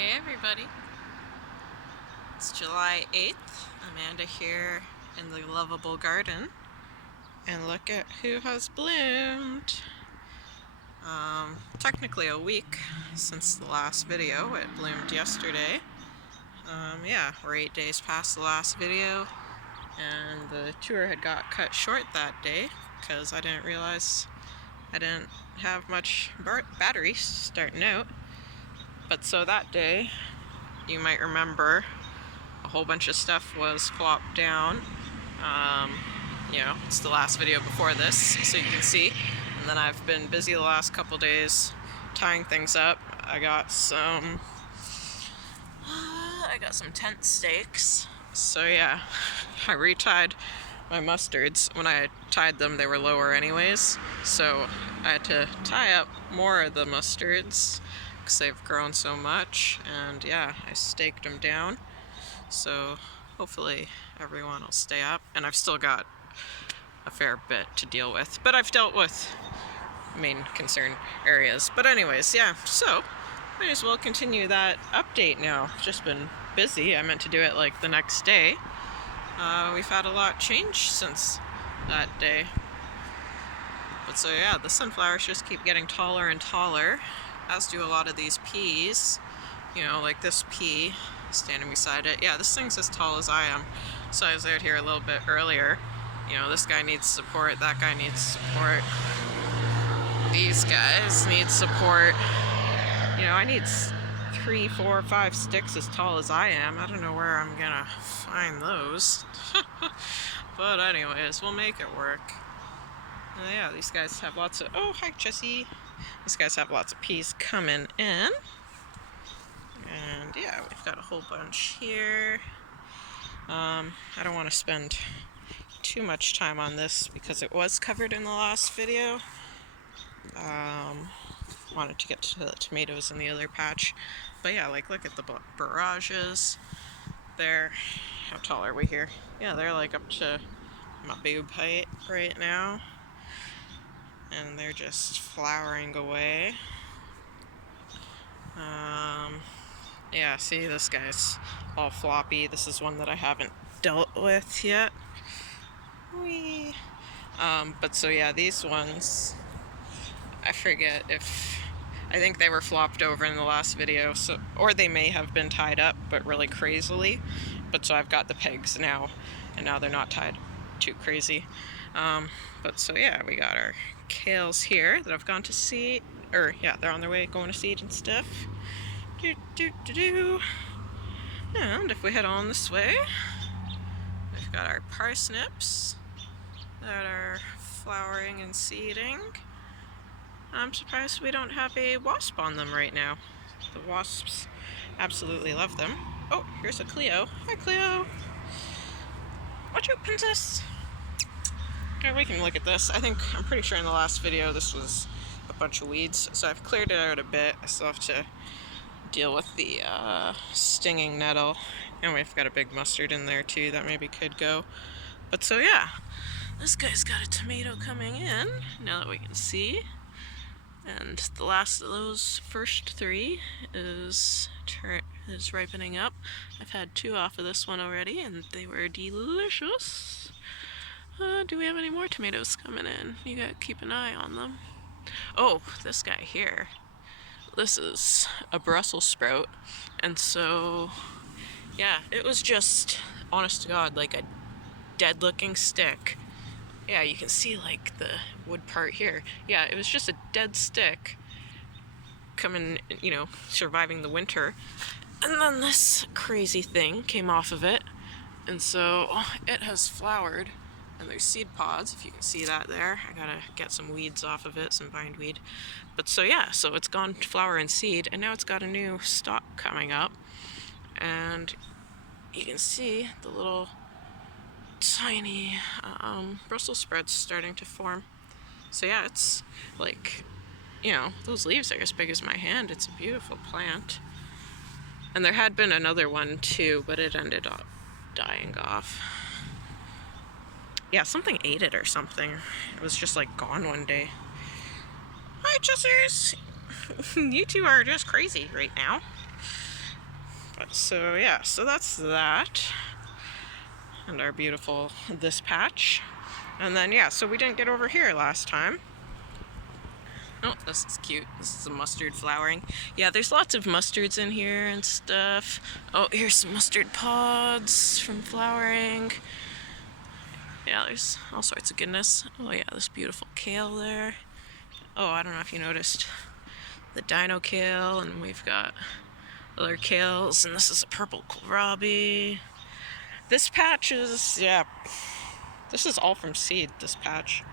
Hey everybody, it's July 8th, Amanda here in the Loveable Garden, and look at who has bloomed. Technically a week since the last video. It bloomed yesterday. Yeah, we're 8 days past the last video, and the tour had got cut short that day because I didn't realize I didn't have much battery starting out. But so that day, you might remember, a whole bunch of stuff was plopped down. It's the last video before this, so you can see. And then I've been busy the last couple days tying things up. I got some tent stakes. So yeah, I retied my mustards. When I tied them, they were lower anyways. So I had to tie up more of the mustards because they've grown so much. And yeah, I staked them down. So hopefully everyone will stay up, and I've still got a fair bit to deal with, but I've dealt with main concern areas. But anyways, yeah, so might as well continue that update now. I've just been busy. I meant to do it like the next day. We've had a lot change since that day. But so yeah, the sunflowers just keep getting taller and taller, as do a lot of these peas. Like this pea standing beside it. Yeah, this thing's as tall as I am. So I was out here a little bit earlier. This guy needs support, that guy needs support. These guys need support. I need 3, 4, 5 sticks as tall as I am. I don't know where I'm gonna find those. But anyways, we'll make it work. Yeah, these guys have lots of... Oh, hi, Jessie. These guys have lots of peas coming in. And yeah, we've got a whole bunch here. I don't want to spend too much time on this because it was covered in the last video. Wanted to get to the tomatoes in the other patch. But yeah, look at the barrages there. How tall are we here? Yeah, they're like up to my boob height right now. And they're just flowering away. Yeah, see, this guy's all floppy. This is one that I haven't dealt with yet. Whee! But so yeah, these ones, I forget I think they were flopped over in the last video, or they may have been tied up, but really crazily. But so I've got the pegs now, and now they're not tied too crazy. But so yeah, we got our kales here that I've gone to seed, or yeah, they're on their way going to seed and stuff. And if we head on this way, we've got our parsnips that are flowering and seeding. I'm surprised we don't have a wasp on them right now. The wasps absolutely love them. Oh, here's a Cleo. Hi, Cleo. Watch out, princess. Okay, we can look at this. I'm pretty sure in the last video this was a bunch of weeds, so I've cleared it out a bit. I still have to deal with the stinging nettle, and we've got a big mustard in there too that maybe could go. But so yeah, this guy's got a tomato coming in now that we can see, and the last of those first 3 is ripening up. I've had 2 off of this one already, and they were delicious. Do we have any more tomatoes coming in? You gotta keep an eye on them. Oh, this guy here. This is a Brussels sprout, and so yeah, it was just, honest to God, like a dead looking stick. Yeah, you can see like the wood part here. Yeah, it was just a dead stick coming, surviving the winter, and then this crazy thing came off of it, and so it has flowered. And there's seed pods, if you can see that there. I gotta get some weeds off of it, some bindweed. But so yeah, so it's gone to flower and seed, and now it's got a new stalk coming up. And you can see the little tiny Brussels sprouts starting to form. So yeah, it's like, those leaves are as big as my hand. It's a beautiful plant. And there had been another one too, but it ended up dying off. Yeah, something ate it or something. It was just like gone one day. Hi, Chessers! You two are just crazy right now. So yeah, so that's that. And our beautiful this patch. And then yeah, so we didn't get over here last time. Oh, this is cute. This is a mustard flowering. Yeah, there's lots of mustards in here and stuff. Oh, here's some mustard pods from flowering. Yeah, there's all sorts of goodness. Oh yeah, this beautiful kale there. Oh, I don't know if you noticed the dino kale, and we've got other kales, and this is a purple kohlrabi. This patch is, yeah, this is all from seed, this patch.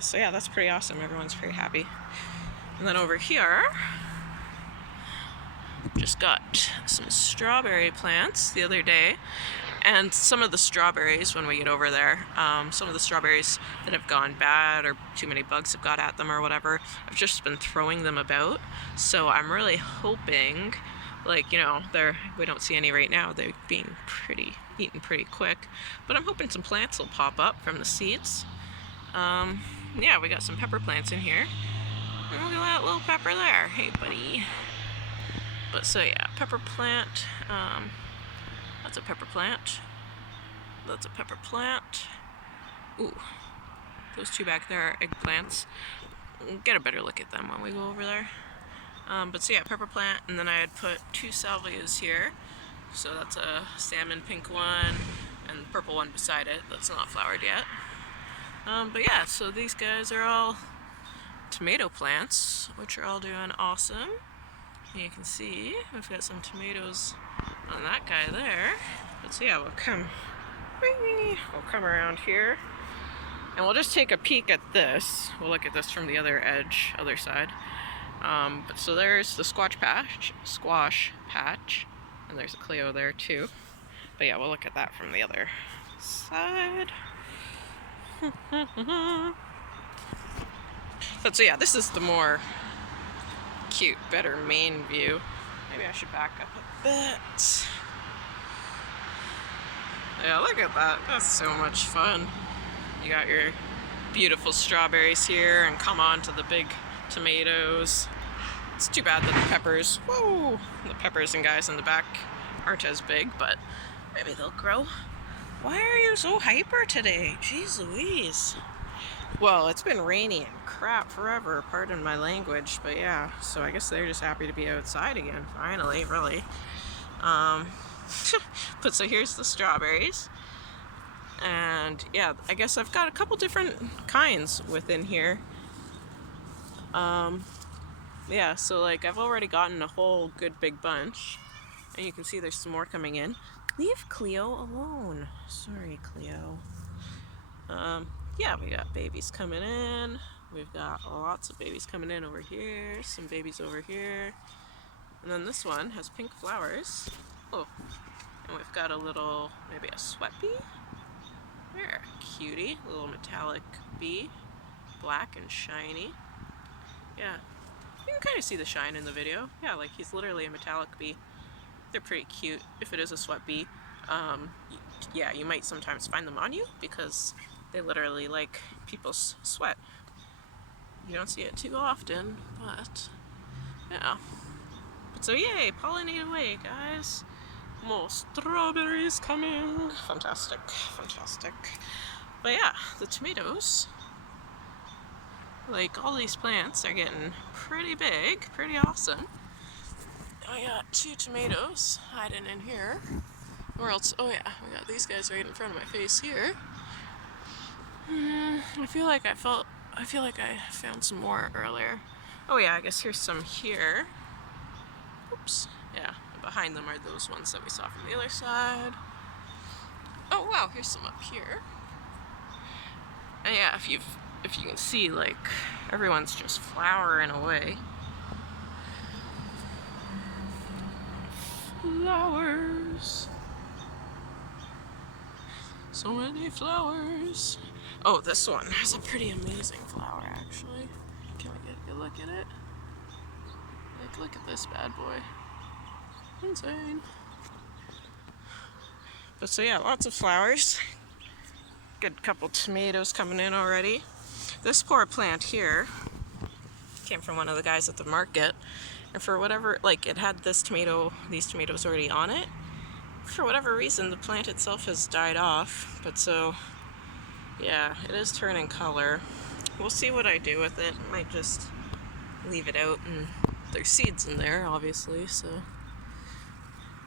So yeah, that's pretty awesome. Everyone's pretty happy. And then over here, just got some strawberry plants the other day. And some of the strawberries, when we get over there, some of the strawberries that have gone bad or too many bugs have got at them or whatever, I've just been throwing them about. So I'm really hoping, like, you know, we don't see any right now. They're being eaten pretty quick. But I'm hoping some plants will pop up from the seeds. Yeah, we got some pepper plants in here. And look at that little pepper there. Hey, buddy. But so yeah, pepper plant. That's a pepper plant. That's a pepper plant. Ooh, those two back there are eggplants. We'll get a better look at them when we go over there. But so yeah, pepper plant, and then I had put 2 salvias here. So that's a salmon pink one, and the purple one beside it that's not flowered yet. But yeah, so these guys are all tomato plants, which are all doing awesome. And you can see we've got some tomatoes on that guy there. But so yeah, we'll come around here, and we'll just take a peek at this. We'll look at this from the other side. But so there's the squash patch, and there's a Cleo there too. But yeah, we'll look at that from the other side. But so yeah, this is the more cute, better main view. Maybe I should back up a bit. Yeah, look at that. That's so much fun. You got your beautiful strawberries here, and come on to the big tomatoes. It's too bad that the peppers and guys in the back aren't as big, but maybe they'll grow. Why are you so hyper today? Jeez Louise. Well, it's been rainy and crap forever, pardon my language, but yeah, so I guess they're just happy to be outside again, finally, really. But so here's the strawberries, and yeah, I guess I've got a couple different kinds within here. Yeah, so like I've already gotten a whole good big bunch, and you can see there's some more coming in. Leave Cleo alone. Sorry, Cleo. Yeah, we got babies coming in. We've got lots of babies coming in over here, some babies over here. And then this one has pink flowers. Oh, and we've got a little, maybe a sweat bee? There, cutie, a little metallic bee, black and shiny. Yeah, you can kind of see the shine in the video. Yeah, like he's literally a metallic bee. They're pretty cute if it is a sweat bee. Yeah, you might sometimes find them on you because they literally like people's sweat. You don't see it too often, but yeah. But so yay, pollinate away, guys. More strawberries coming. Fantastic, fantastic. But yeah, the tomatoes, like all these plants are getting pretty big, pretty awesome. I got 2 tomatoes hiding in here. Or else, oh yeah, we got these guys right in front of my face here. I feel like I found some more earlier. Oh yeah, I guess here's some here. Oops. Yeah, behind them are those ones that we saw from the other side. Oh wow, here's some up here. And yeah, if you can see, like everyone's just flowering away. Flowers. So many flowers. Oh, this one has a pretty amazing flower, actually. Can we get a good look at it? Like, look at this bad boy. Insane. But so yeah, lots of flowers. Good couple tomatoes coming in already. This poor plant here came from one of the guys at the market, And for whatever, like it had these tomatoes already on it. For whatever reason, the plant itself has died off, but so, yeah, it is turning color. We'll see what I do with it. I might just leave it out, and there's seeds in there, obviously, so,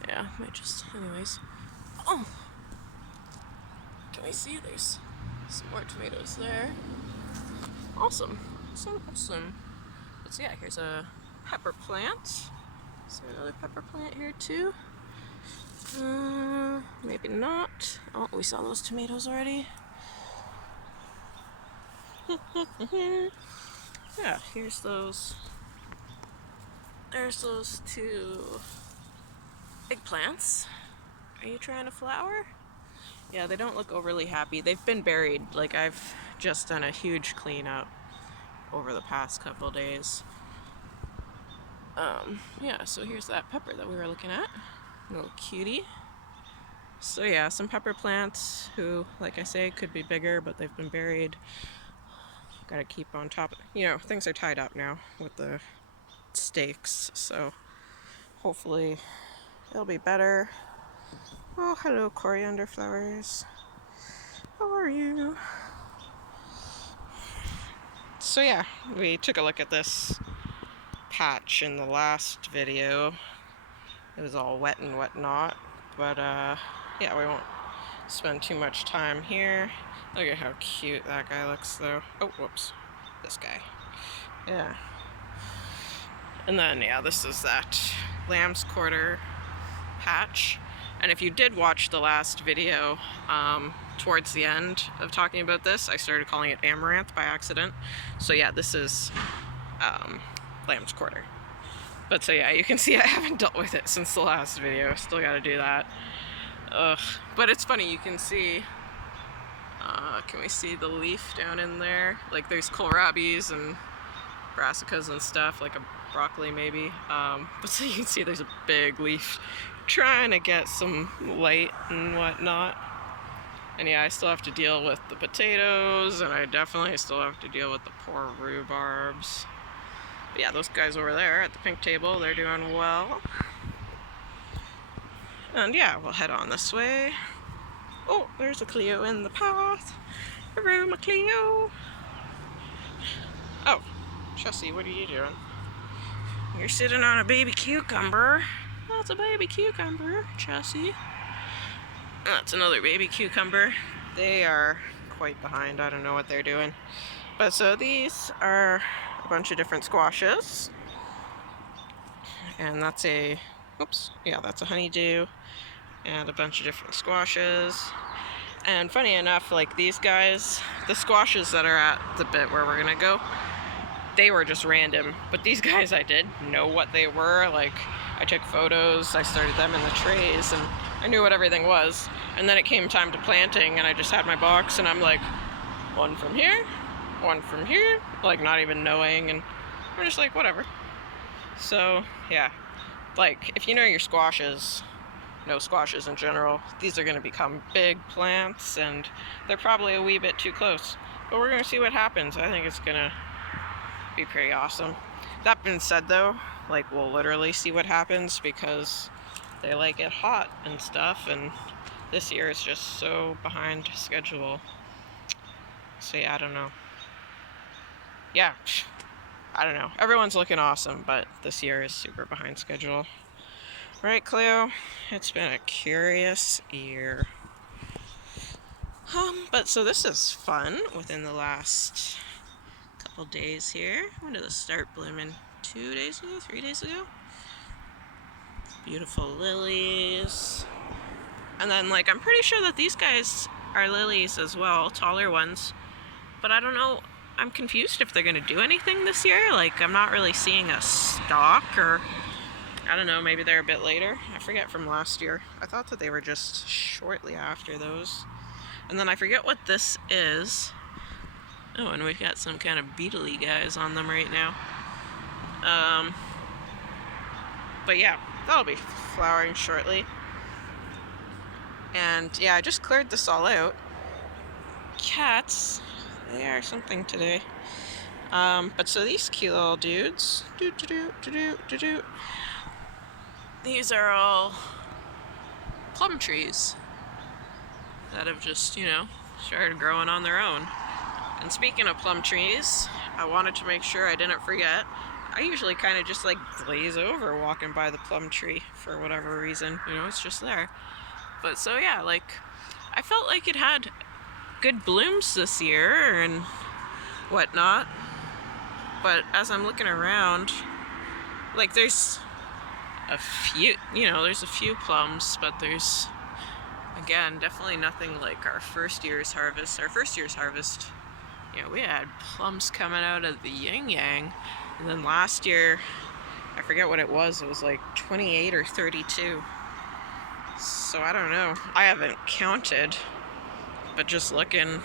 yeah, might just, anyways. Oh! Can we see there's some more tomatoes there? Awesome. Awesome. But so yeah, here's a pepper plant. Is there another pepper plant here too? Maybe not. Oh, we saw those tomatoes already. Yeah, here's those. There's those two eggplants. Are you trying to flower? Yeah, they don't look overly happy. They've been buried. Like, I've just done a huge cleanup over the past couple days. Yeah, so here's that pepper that we were looking at. Little cutie. So yeah, some pepper plants who, like I say, could be bigger, but they've been buried. Gotta keep on top. You know, things are tied up now with the stakes, so hopefully it'll be better. Oh, hello, coriander flowers. How are you? So yeah, we took a look at this patch in the last video. It was all wet and whatnot, but yeah, we won't spend too much time here. Look at how cute that guy looks though. Oh, whoops. This guy. Yeah. And then, yeah, this is that lamb's quarter patch. And if you did watch the last video, towards the end of talking about this, I started calling it amaranth by accident. So yeah, this is lamb's quarter. But so yeah, you can see I haven't dealt with it since the last video. Still gotta do that. Ugh. But it's funny, you can see, can we see the leaf down in there? Like there's kohlrabis and brassicas and stuff, like a broccoli maybe. But so you can see there's a big leaf trying to get some light and whatnot. And yeah, I still have to deal with the potatoes, and I definitely still have to deal with the poor rhubarbs. But yeah, those guys over there at the pink table, they're doing well. And yeah, we'll head on this way. Oh, there's a Cleo in the path. Hello, my Cleo. Oh, Chessie, what are you doing? You're sitting on a baby cucumber. That's a baby cucumber, Chessie. That's another baby cucumber. They are quite behind. I don't know what they're doing. But so these are a bunch of different squashes. And that's a, oops, yeah, that's a honeydew. And a bunch of different squashes. And funny enough, like these guys, the squashes that are at the bit where we're gonna go, they were just random. But these guys, I did know what they were. Like, I took photos, I started them in the trays, and I knew what everything was. And then it came time to planting, and I just had my box, and I'm like, one from here, like not even knowing, and I'm just like, whatever. So, yeah, like, if you know your squashes, no squashes in general, these are going to become big plants, and they're probably a wee bit too close. But we're going to see what happens. I think it's going to be pretty awesome. That being said, though, like, we'll literally see what happens, because they like it hot and stuff, and this year is just so behind schedule. So yeah, I don't know. Yeah, I don't know. Everyone's looking awesome, but this year is super behind schedule. Right, Cleo? It's been a curious year. But so this is fun within the last couple days here. When did this start blooming? 2 days ago? 3 days ago? Beautiful lilies. And then, like, I'm pretty sure that these guys are lilies as well, taller ones. But I don't know, I'm confused if they're going to do anything this year. Like, I'm not really seeing a stalk, or I don't know, maybe they're a bit later. I forget from last year. I thought that they were just shortly after those. And then I forget what this is. Oh, and we've got some kind of beetle-y guys on them right now. But yeah, that'll be flowering shortly. And yeah, I just cleared this all out. Cats, they are something today. But so these cute little dudes, these are all plum trees that have just, you know, started growing on their own. And speaking of plum trees, I wanted to make sure I didn't forget. I usually kind of just like glaze over walking by the plum tree for whatever reason, you know, it's just there. But so yeah, like I felt like it had good blooms this year and whatnot. But as I'm looking around, like there's a few, you know, there's a few plums, but there's, again, definitely nothing like our first year's harvest. Our first year's harvest, you know, we had plums coming out of the yin-yang. And then last year, I forget what it was like 28 or 32. So I don't know. I haven't counted, but just looking,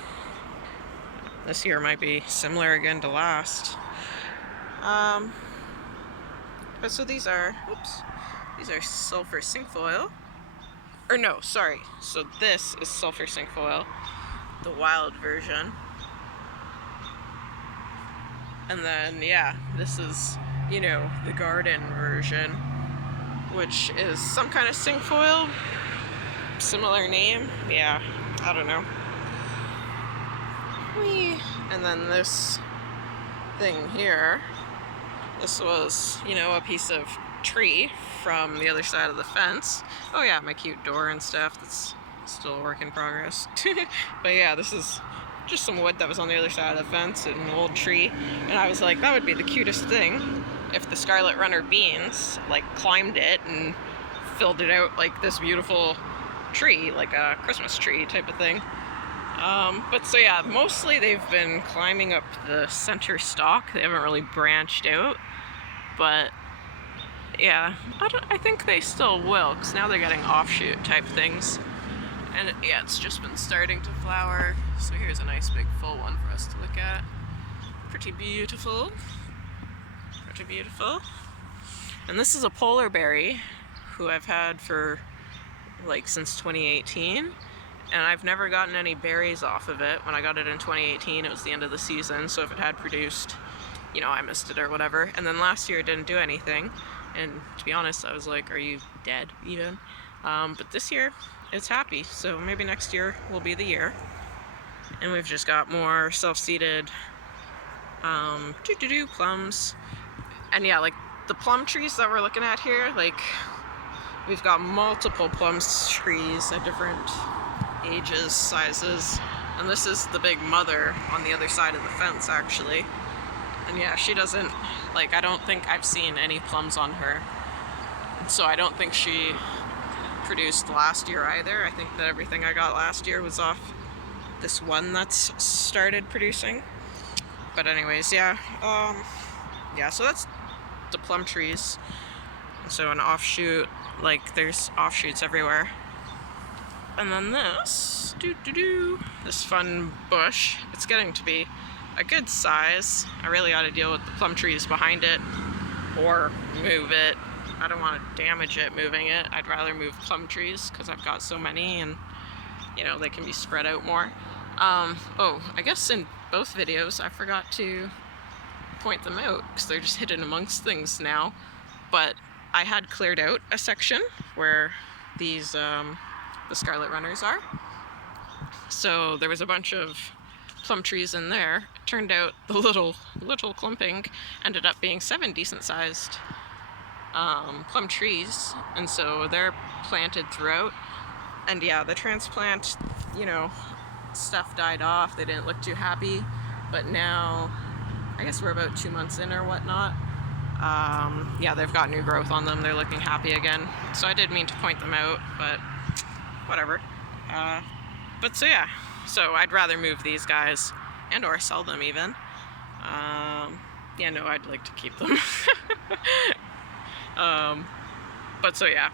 this year might be similar again to last. But so these are sulfur cinquefoil. Or no, sorry. So this is sulfur cinquefoil, the wild version. And then, yeah, this is, you know, the garden version, which is some kind of cinquefoil, similar name. Yeah, I don't know. Whee. And then this thing here, this was, you know, a piece of tree from the other side of the fence. Oh yeah, my cute door and stuff, that's still a work in progress. But yeah, this is just some wood that was on the other side of the fence and an old tree. And I was like, that would be the cutest thing if the Scarlet Runner beans like climbed it and filled it out like this beautiful tree, like a Christmas tree type of thing. But so yeah, mostly they've been climbing up the center stalk. They haven't really branched out, but yeah, I think they still will, because now they're getting offshoot type things. And yeah, it's just been starting to flower. So here's a nice big full one for us to look at. Pretty beautiful. Pretty beautiful. And this is a polar berry who I've had for like since 2018. And I've never gotten any berries off of it. When I got it in 2018, it was the end of the season. So if it had produced, you know, I missed it or whatever. And then last year it didn't do anything. And to be honest, I was like, are you dead even? But this year, it's happy. So maybe next year will be the year. And we've just got more self-seeded plums. And yeah, like the plum trees that we're looking at here, like we've got multiple plum trees at different ages, sizes. And this is the big mother on the other side of the fence, actually. And yeah, she doesn't, like, I don't think I've seen any plums on her. So I don't think she produced last year either. I think that everything I got last year was off this one that's started producing. But anyways, yeah. Yeah, so that's the plum trees. So an offshoot, like there's offshoots everywhere. And then this, this fun bush, it's getting to be a good size. I really ought to deal with the plum trees behind it or move it. I don't want to damage it moving it. I'd rather move plum trees because I've got so many and, you know, they can be spread out more. Oh, I guess in both videos I forgot to point them out because they're just hidden amongst things now. But I had cleared out a section where these, the Scarlet Runners are. So there was a bunch of plum trees in there. It turned out the little clumping ended up being 7 decent sized plum trees, and so they're planted throughout. And yeah, the transplant, you know, stuff died off. They didn't look too happy, but now I guess we're about 2 months in or whatnot. Yeah, they've got new growth on them. They're looking happy again. So I did mean to point them out, but whatever. But so yeah, so I'd rather move these guys and or sell them even. Yeah, no, I'd like to keep them. But so yeah,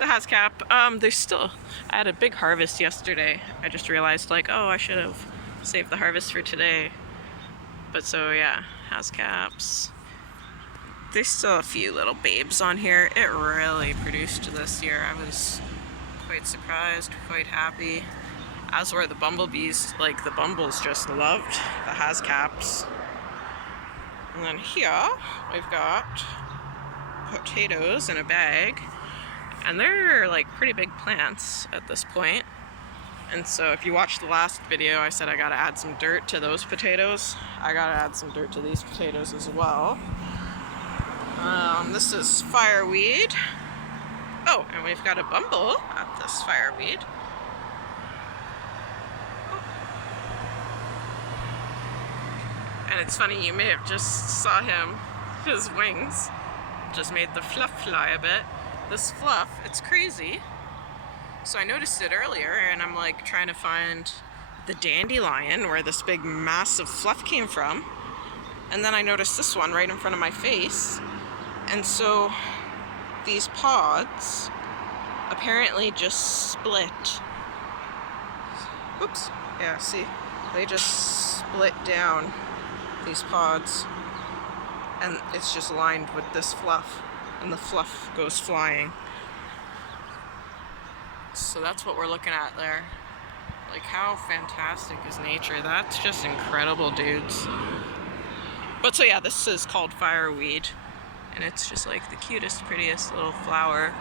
the Hascap, there's still, I had a big harvest yesterday. I just realized like, oh, I should have saved the harvest for today. But so yeah, Hascaps. There's still a few little babes on here. It really produced this year. I was quite surprised, quite happy. As were the bumblebees. Like the bumbles just loved the Hascaps. And then here, we've got potatoes in a bag. And they're like pretty big plants at this point. And so if you watched the last video, I said I gotta add some dirt to those potatoes. I gotta add some dirt to these potatoes as well. This is fireweed. Oh, and we've got a bumble at this fireweed. And it's funny, you may have just saw him, his wings just made the fluff fly a bit. This fluff, it's crazy. So I noticed it earlier, and I'm like trying to find the dandelion where this big massive fluff came from. And then I noticed this one right in front of my face. And so these pods apparently just split. Oops, yeah, see, they just split down, these pods. And it's just lined with this fluff, and the fluff goes flying. So that's what we're looking at there. Like, how fantastic is nature? That's just incredible, dudes. But so yeah, this is called fireweed, and it's just like the cutest, prettiest little flower,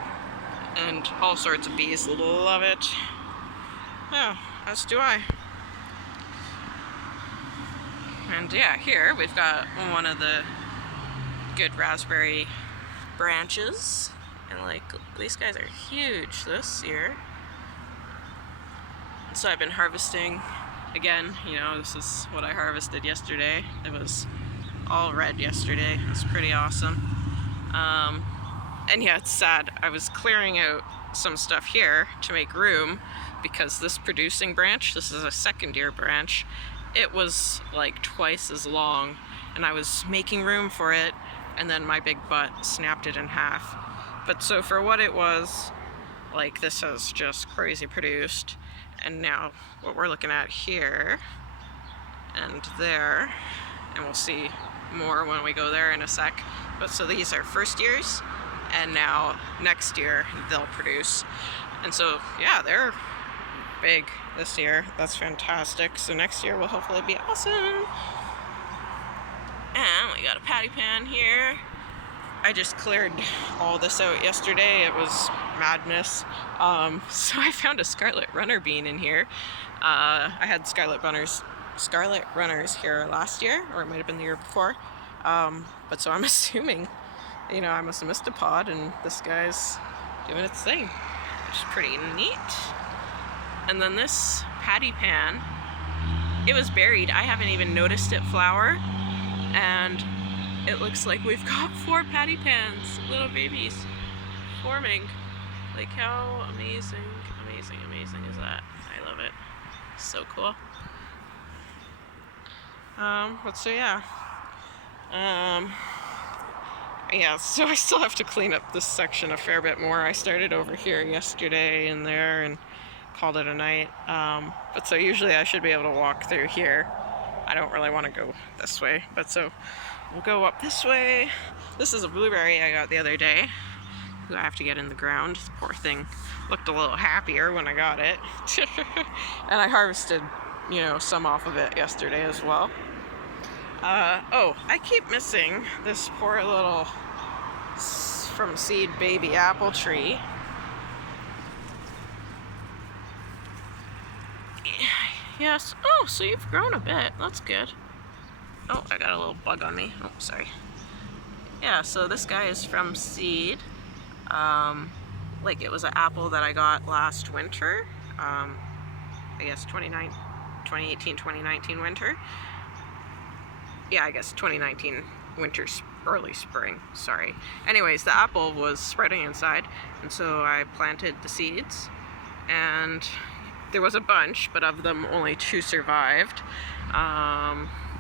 and all sorts of bees love it. Yeah, as do I. And yeah, here we've got one of the good raspberry branches, and like these guys are huge this year. So I've been harvesting again. You know, this is what I harvested yesterday. It was all red yesterday. It's pretty awesome. And yeah, it's sad. I was clearing out some stuff here to make room because this producing branch, this is a second year branch, it was like twice as long, and I was making room for it, and then my big butt snapped it in half. But so for what it was, like, this has just crazy produced. And now what we're looking at here and there, and we'll see more when we go there in a sec. But so these are first years, and now next year they'll produce. And so yeah, they're big this year. That's fantastic. So next year will hopefully be awesome. And we got a patty pan here. I just cleared all this out yesterday. It was madness. So I found a scarlet runner bean in here. I had scarlet runners here last year, or it might have been the year before. But so I'm assuming, you know, I must have missed a pod, and this guy's doing its thing, which is pretty neat. And then this patty pan, it was buried. I haven't even noticed it flower. And it looks like we've got 4 patty pans, little babies, forming. Like, how amazing, amazing, amazing is that? I love it. So cool. But so yeah. Yeah, so I still have to clean up this section a fair bit more. I started over here yesterday and there and called it a night. But so usually I should be able to walk through here. I don't really want to go this way, but so we'll go up this way. This is a blueberry I got the other day, who I have to get in the ground. The poor thing looked a little happier when I got it. And I harvested, you know, some off of it yesterday as well. Oh, I keep missing this poor little from seed baby apple tree. Yes. Oh, so you've grown a bit. That's good. Oh, I got a little bug on me. Oh, sorry. Yeah, so this guy is from seed. Like, it was an apple that I got last winter. I guess 2018, 2019 winter. Yeah, I guess 2019 winter, early spring. Sorry. Anyways, the apple was spreading inside, and so I planted the seeds, and there was a bunch, but of them only 2 survived.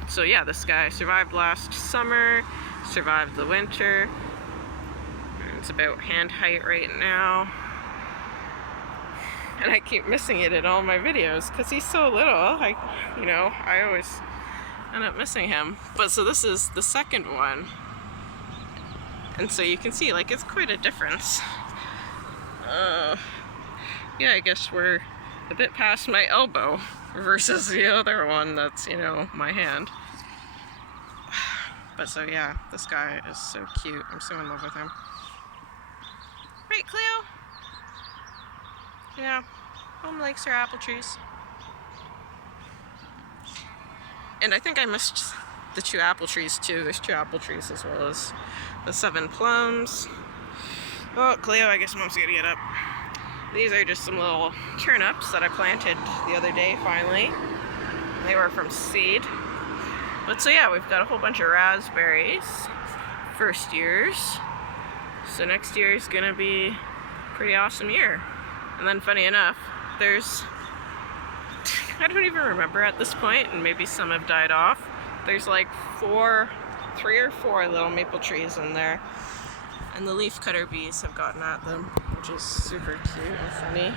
So yeah, this guy survived last summer, survived the winter. It's about hand height right now. And I keep missing it in all my videos because he's so little. I always end up missing him. But so this is the second one. And so you can see, like, it's quite a difference. Yeah, I guess we're a bit past my elbow versus the other one that's, you know, my hand. But so yeah, this guy is so cute. I'm so in love with him. Right, Cleo? Yeah, home likes her apple trees. And I think I missed the 2 apple trees too. There's 2 apple trees as well as the 7 plums. Oh, Cleo, I guess Mom's gonna get up. These are just some little turnips that I planted the other day, finally. They were from seed. But so yeah, we've got a whole bunch of raspberries, first years. So next year is gonna be a pretty awesome year. And then funny enough, there's, I don't even remember at this point, and maybe some have died off. There's like 3 or 4 little maple trees in there. And the leaf cutter bees have gotten at them, which is super cute and funny.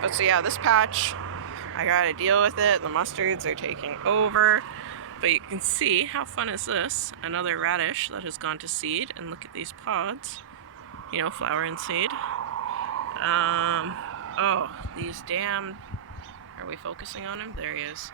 But so yeah, this patch, I gotta deal with it. The mustards are taking over. But you can see, how fun is this? Another radish that has gone to seed. And look at these pods. You know, flower and seed. Oh, these damn... Are we focusing on him? There he is.